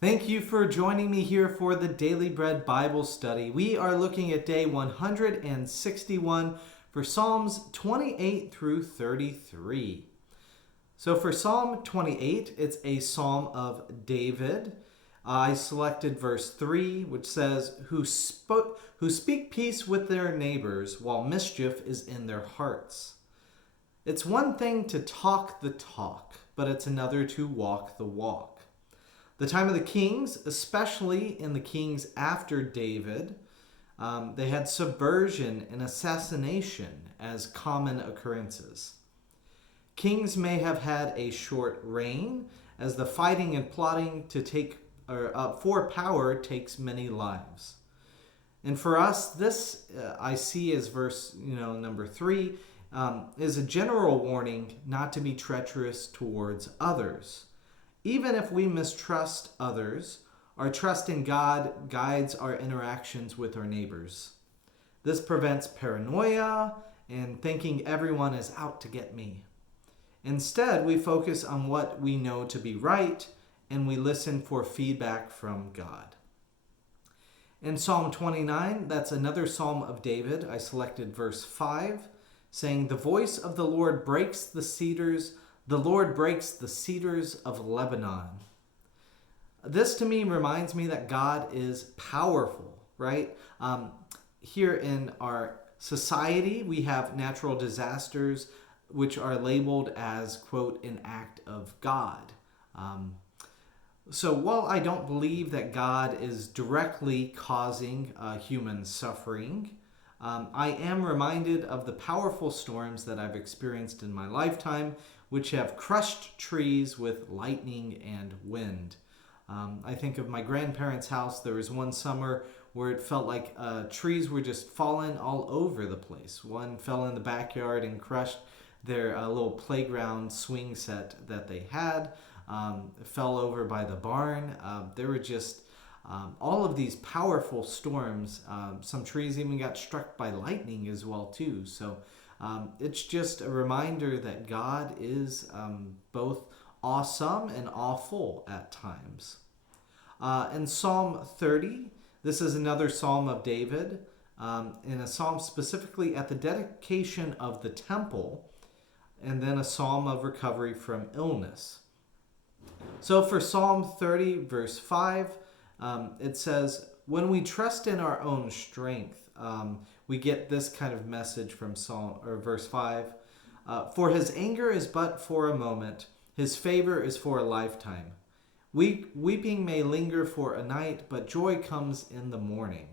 Thank you for joining me here for the Daily Bread Bible study. We are looking at day 161 for Psalms 28 through 33. So for Psalm 28, it's a psalm of David. I selected verse 3, which says, who speak peace with their neighbors while mischief is in their hearts. It's one thing to talk the talk, but it's another to walk the walk. The time of the kings, especially in the kings after David, they had subversion and assassination as common occurrences. Kings may have had a short reign, as the fighting and plotting to take for power takes many lives. And for us, this I see as verse number 3 is a general warning not to be treacherous towards others. Even if we mistrust others, our trust in God guides our interactions with our neighbors. This prevents paranoia and thinking everyone is out to get me. Instead, we focus on what we know to be right and we listen for feedback from God. In Psalm 29, that's another psalm of David. I selected verse 5, saying, "The voice of the Lord breaks the cedars. The Lord breaks the cedars of Lebanon." This to me reminds me that God is powerful, right? Here in our society, we have natural disasters which are labeled as, quote, an act of God. So while I don't believe that God is directly causing human suffering, I am reminded of the powerful storms that I've experienced in my lifetime, which have crushed trees with lightning and wind. I think of my grandparents' house. There was one summer where it felt like trees were just falling all over the place. One fell in the backyard and crushed their little playground swing set that they had. Fell over by the barn. There were just all of these powerful storms. Some trees even got struck by lightning as well too. So it's just a reminder that God is both awesome and awful at times. In Psalm 30, this is another psalm of David, in a psalm specifically at the dedication of the temple, and then a psalm of recovery from illness. So for Psalm 30, verse 5, it says, when we trust in our own strength, we get this kind of message from verse 5. For his anger is but for a moment, his favor is for a lifetime. Weeping may linger for a night, but joy comes in the morning.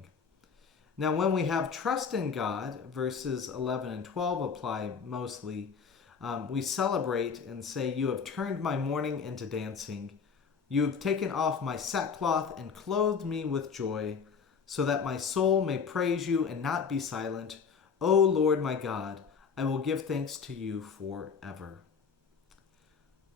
Now when we have trust in God, verses 11 and 12 apply mostly. We celebrate and say, you have turned my mourning into dancing. You have taken off my sackcloth and clothed me with joy, so that my soul may praise you and not be silent. O Lord my God, I will give thanks to you forever.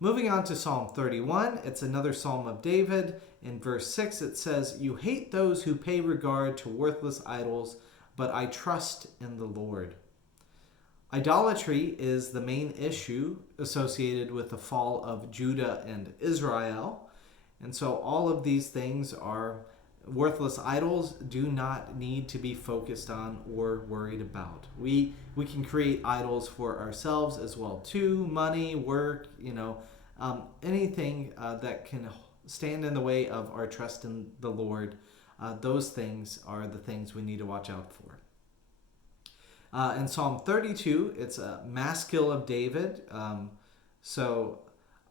Moving on to Psalm 31, it's another psalm of David. In verse 6, it says, you hate those who pay regard to worthless idols, but I trust in the Lord. Idolatry is the main issue associated with the fall of Judah and Israel. And so all of these things are worthless idols, do not need to be focused on or worried about. We can create idols for ourselves as well too. Money, work, anything that can stand in the way of our trust in the Lord. Those things are the things we need to watch out for. In Psalm 32, it's a maskil of David. So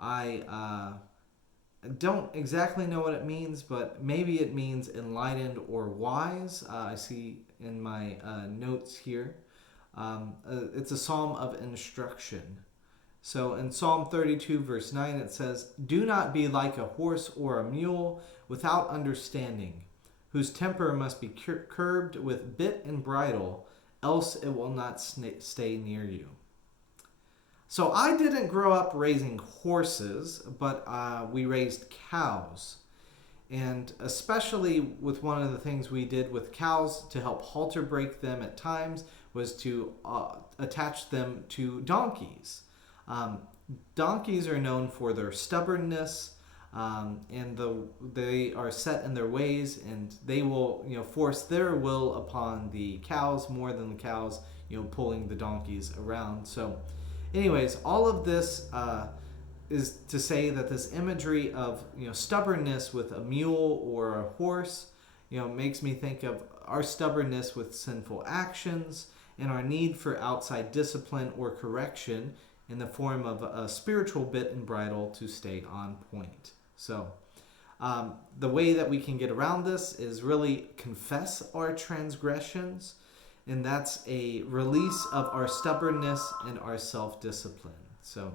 I don't exactly know what it means, but maybe it means enlightened or wise. I see in my notes here. It's a psalm of instruction. So in Psalm 32, verse 9, it says, do not be like a horse or a mule without understanding, whose temper must be curbed with bit and bridle, else it will not stay near you. So I didn't grow up raising horses, but we raised cows. And especially with one of the things we did with cows to help halter break them at times was to attach them to donkeys. Donkeys are known for their stubbornness. and they are set in their ways, and they will force their will upon the cows more than the cows pulling the donkeys around. So, anyways, all of this is to say that this imagery of stubbornness with a mule or a horse makes me think of our stubbornness with sinful actions and our need for outside discipline or correction in the form of a spiritual bit and bridle to stay on point. So the way that we can get around this is really confess our transgressions, and that's a release of our stubbornness and our self-discipline. So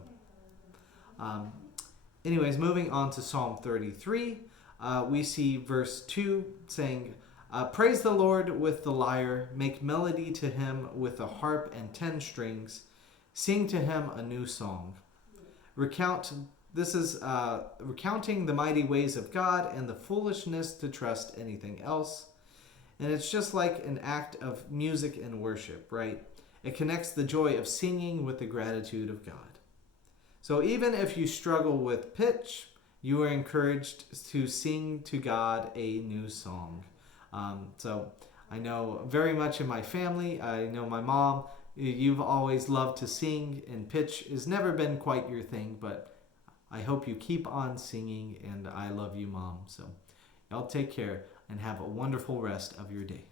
anyways, moving on to Psalm 33, we see verse 2 saying, praise the Lord with the lyre, make melody to him with a harp and 10 strings, sing to him a new song. This is recounting the mighty ways of God and the foolishness to trust anything else. And it's just like an act of music and worship, right? It connects the joy of singing with the gratitude of God. So even if you struggle with pitch, you are encouraged to sing to God a new song. So I know very much in my family, I know my mom, you've always loved to sing, and pitch has never been quite your thing, but I hope you keep on singing, and I love you, Mom. So y'all take care and have a wonderful rest of your day.